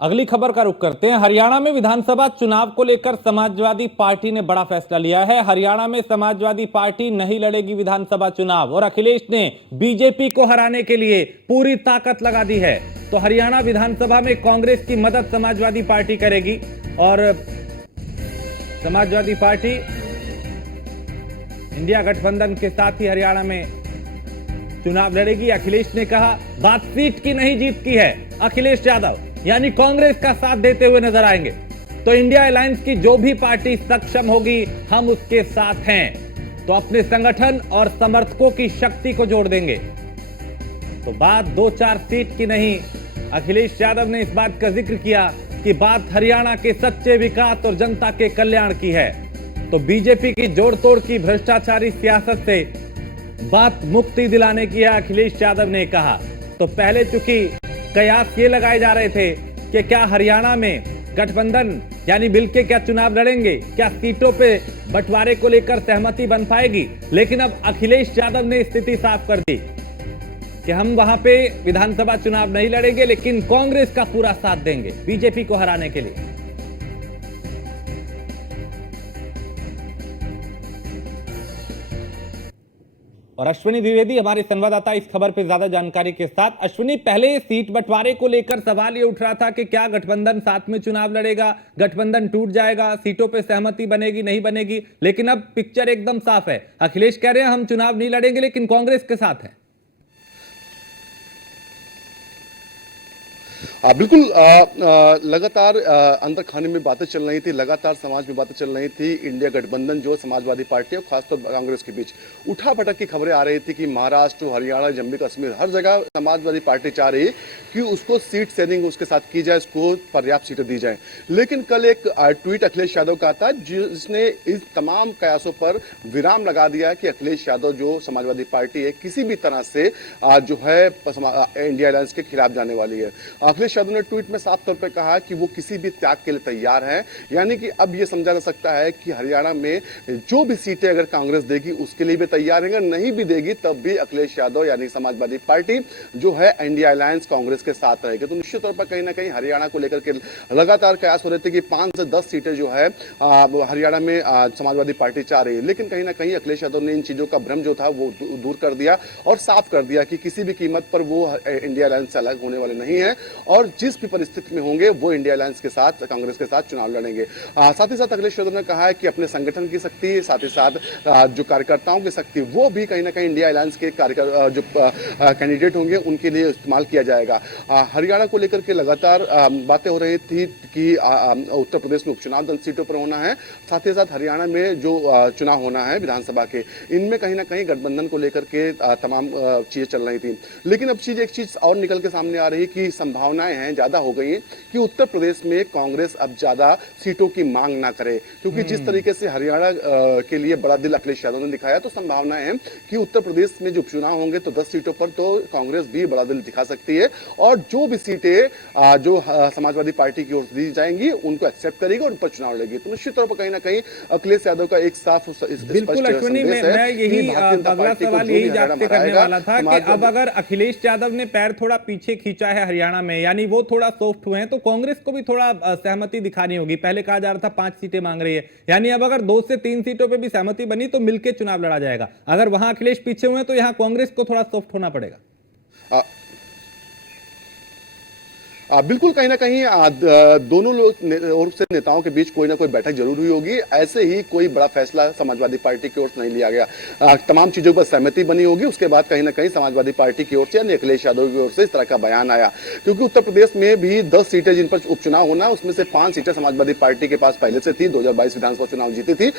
अगली खबर का रुख करते हैं। हरियाणा में विधानसभा चुनाव को लेकर समाजवादी पार्टी ने बड़ा फैसला लिया है। हरियाणा में समाजवादी पार्टी नहीं लड़ेगी विधानसभा चुनाव और अखिलेश ने बीजेपी को हराने के लिए पूरी ताकत लगा दी है। तो हरियाणा विधानसभा में कांग्रेस की मदद समाजवादी पार्टी करेगी और समाजवादी पार्टी इंडिया गठबंधन के साथ ही हरियाणा में चुनाव लड़ेगी। अखिलेश ने कहा, बात सीट की नहीं जीत की है। अखिलेश यादव यानी कांग्रेस का साथ देते हुए नजर आएंगे। तो इंडिया अलायंस की जो भी पार्टी सक्षम होगी हम उसके साथ हैं। तो अपने संगठन और समर्थकों की शक्ति को जोड़ देंगे। तो बात 2-4 सीट की नहीं। अखिलेश यादव ने इस बात का जिक्र किया कि बात हरियाणा के सच्चे विकास और जनता के कल्याण की है। तो बीजेपी की जोड़ तोड़ की भ्रष्टाचारी सियासत से बात मुक्ति दिलाने की है, अखिलेश यादव ने कहा। तो पहले चूंकि कयास ये लगाए जा रहे थे कि क्या हरियाणा में गठबंधन यानी मिलके क्या चुनाव लड़ेंगे, क्या सीटों पे बंटवारे को लेकर सहमति बन पाएगी, लेकिन अब अखिलेश यादव ने स्थिति साफ कर दी कि हम वहां पे विधानसभा चुनाव नहीं लड़ेंगे, लेकिन कांग्रेस का पूरा साथ देंगे बीजेपी को हराने के लिए। और अश्विनी द्विवेदी हमारे संवाददाता इस खबर पर ज्यादा जानकारी के साथ। अश्विनी, पहले सीट बंटवारे को लेकर सवाल ये उठ रहा था कि क्या गठबंधन साथ में चुनाव लड़ेगा, गठबंधन टूट जाएगा, सीटों पे सहमति बनेगी नहीं बनेगी, लेकिन अब पिक्चर एकदम साफ है। अखिलेश कह रहे हैं हम चुनाव नहीं लड़ेंगे लेकिन कांग्रेस के साथ है। बिल्कुल लगातार अंदर खाने में बातें चल रही थी, लगातार समाज में बातें चल रही थी। इंडिया गठबंधन जो समाजवादी पार्टी और खासतौर कांग्रेस के बीच उठा पटक की खबरें आ रही थी कि महाराष्ट्र, हरियाणा, जम्मू कश्मीर हर जगह समाजवादी पार्टी चाह रही कि उसको सीट शेयरिंग उसके साथ की जाए, उसको पर्याप्त सीटें दी जाए। लेकिन कल एक ट्वीट अखिलेश यादव का था जिसने इस तमाम कयासों पर विराम लगा दिया कि अखिलेश यादव जो समाजवादी पार्टी है किसी भी तरह से जो है इंडिया अलायंस के खिलाफ जाने वाली है। अखिलेश यादव ने ट्वीट में साफ तौर पे कहा कि वो किसी भी त्याग के लिए तैयार हैं, यानी कि अब ये समझा जा सकता है कि हरियाणा में जो भी सीटें अगर कांग्रेस देगी उसके लिए भी तैयार हैं, नहीं भी देगी तब भी अखिलेश यादव यानी समाजवादी पार्टी जो है इंडिया अलायंस कांग्रेस के साथ रहेगी। तो निश्चित तौर पर कहीं ना कहीं हरियाणा को लेकर के लगातार कयास हो रहे थे कि 5 से 10 सीटें जो है हरियाणा में समाजवादी पार्टी चाह रही है। लेकिन कहीं ना कहीं अखिलेश यादव ने इन चीजों का भ्रम जो था वो दूर कर दिया और साफ कर दिया कि किसी भी कीमत पर वो इंडिया अलायंस से अलग होने वाले नहीं है और जिस भी परिस्थिति में होंगे वो इंडिया अलायंस के साथ कांग्रेस के साथ चुनाव लड़ेंगे। साथ ही साथ अखिलेश यादव ने कहा है कि अपने संगठन की शक्ति, साथ ही साथ जो कार्यकर्ताओं की शक्ति वो भी कहीं ना कहीं इंडिया अलायंस के जो कैंडिडेट होंगे उनके लिए इस्तेमाल किया जाएगा। हरियाणा को लेकर के लगातार बातें हो रही थी कि उत्तर प्रदेश में उपचुनाव 10 सीटों पर होना है, साथ ही साथ हरियाणा में जो चुनाव होना है विधानसभा के, इनमें कहीं ना कहीं गठबंधन को लेकर के तमाम चीजें चल रही थी। लेकिन अब एक चीज और निकल के सामने आ रही है कि संभावनाएं हैं, ज्यादा हो गई है कि उत्तर प्रदेश में कांग्रेस अब ज्यादा सीटों की मांग ना करे, क्योंकि जिस तरीके से हरियाणा के लिए बड़ा दिल अखिलेश यादव ने दिखाया तो संभावना है कि उत्तर प्रदेश में जो उपचुनाव होंगे तो 10 सीटों पर तो कांग्रेस भी बड़ा दिल दिखा सकती है और जो भी सीटें जो समाजवादी पार्टी की ओर से दी जाएंगी उनको एक्सेप्ट करेगी और उन पर चुनाव लड़ेगी। तो निश्चित तौर पर कहीं ना कहीं अखिलेश यादव का एक साफ बिल्कुल अश्विनी, मैं यही अगला सवाल यही आपसे करने वाला था कि अब अगर अखिलेश यादव ने पैर थोड़ा पीछे खींचा है हरियाणा में, यानी वो थोड़ा सॉफ्ट हुए हैं, तो कांग्रेस को भी थोड़ा सहमति दिखानी होगी। पहले कहा जा रहा था 5 सीटें मांग रही है, यानी अब अगर 2 से 3 सीटों पे भी सहमति बनी तो मिलकर चुनाव लड़ा जाएगा। अगर वहां अखिलेश पीछे हुए तो यहां कांग्रेस को थोड़ा सॉफ्ट होना पड़ेगा। बिल्कुल कहीं ना कहीं दोनों ओर से नेताओं के बीच कोई ना कोई बैठक जरूर हुई होगी। ऐसे ही कोई बड़ा फैसला समाजवादी पार्टी की ओर से नहीं लिया गया। तमाम चीजों पर सहमति बनी होगी, उसके बाद कहीं ना कहीं समाजवादी पार्टी की ओर से यानी अखिलेश यादव की ओर से इस तरह का बयान आया, क्योंकि उत्तर प्रदेश में भी 10 सीटें जिन पर उपचुनाव होना, उसमें से 5 सीटें समाजवादी पार्टी के पास पहले से थी, 2022 विधानसभा चुनाव जीती थी।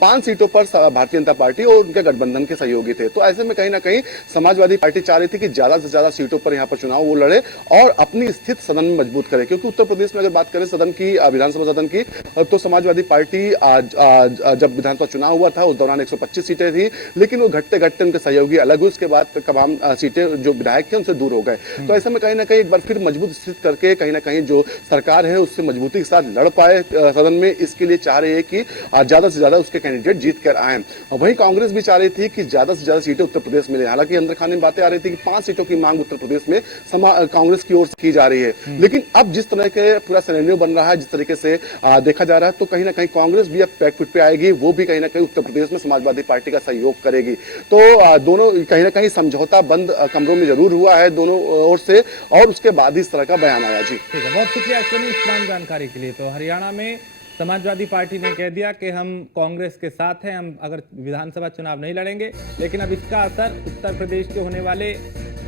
5 सीटों पर भारतीय जनता पार्टी और उनके गठबंधन के सहयोगी थे। तो ऐसे में कहीं ना कहीं समाजवादी पार्टी चाह रही थी कि ज्यादा से ज्यादा सीटों पर यहाँ पर चुनाव वो लड़े और अपनी स्थिति सदन में मजबूत करे, क्योंकि उत्तर प्रदेश में अगर बात करें सदन की, विधानसभा सदन की, तो समाजवादी पार्टी जब विधानसभा चुनाव हुआ था उस दौरान 125 सीटें थी, लेकिन वो घटते घटते उनके सहयोगी अलग हुए, उसके बाद तमाम सीटें जो विधायक थे उनसे दूर हो गए। तो ऐसे में कहीं ना कहीं एक बार फिर मजबूत स्थिति करके कहीं ना कहीं जो सरकार है उससे मजबूती के साथ लड़ पाए सदन में, इसके लिए चाह रही है कि ज्यादा से ज्यादा उसके कैंडिडेट जीत कर आए। वहीं कांग्रेस भी चाह रही थी कि ज्यादा से ज्यादा सीटें उत्तर प्रदेश मिले। हालांकि अंदर खाने में बातें आ रही थी कि 5 सीटों की मांग उत्तर प्रदेश में कांग्रेस की ओर से की जा रही है। लेकिन अब जिस तरह के पूरा सिनेरियो बन रहा है, जिस तरीके से देखा जा रहा है, तो कहीं ना कहीं कांग्रेस भी अब बैकफुट पे आएगी, वो भी कहीं ना कहीं उत्तर प्रदेश में समाजवादी पार्टी का सहयोग करेगी। तो दोनों कहीं ना कहीं समझौता बंद कमरों में जरूर हुआ है दोनों ओर से, और उसके बाद ही इस तरह का बयान आया। जी ठीक है, बहुत शुक्रिया अश्विनी इस तमाम जानकारी के लिए। तो हरियाणा में समाजवादी पार्टी ने कह दिया कि हम कांग्रेस के साथ हैं, हम अगर विधानसभा चुनाव नहीं लड़ेंगे, लेकिन अब इसका असर उत्तर प्रदेश के होने वाले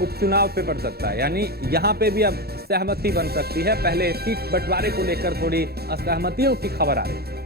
उपचुनाव पे पड़ सकता है, यानी यहाँ पे भी अब सहमति बन सकती है। पहले सीट बंटवारे को लेकर थोड़ी असहमतियों की खबर आ रही है।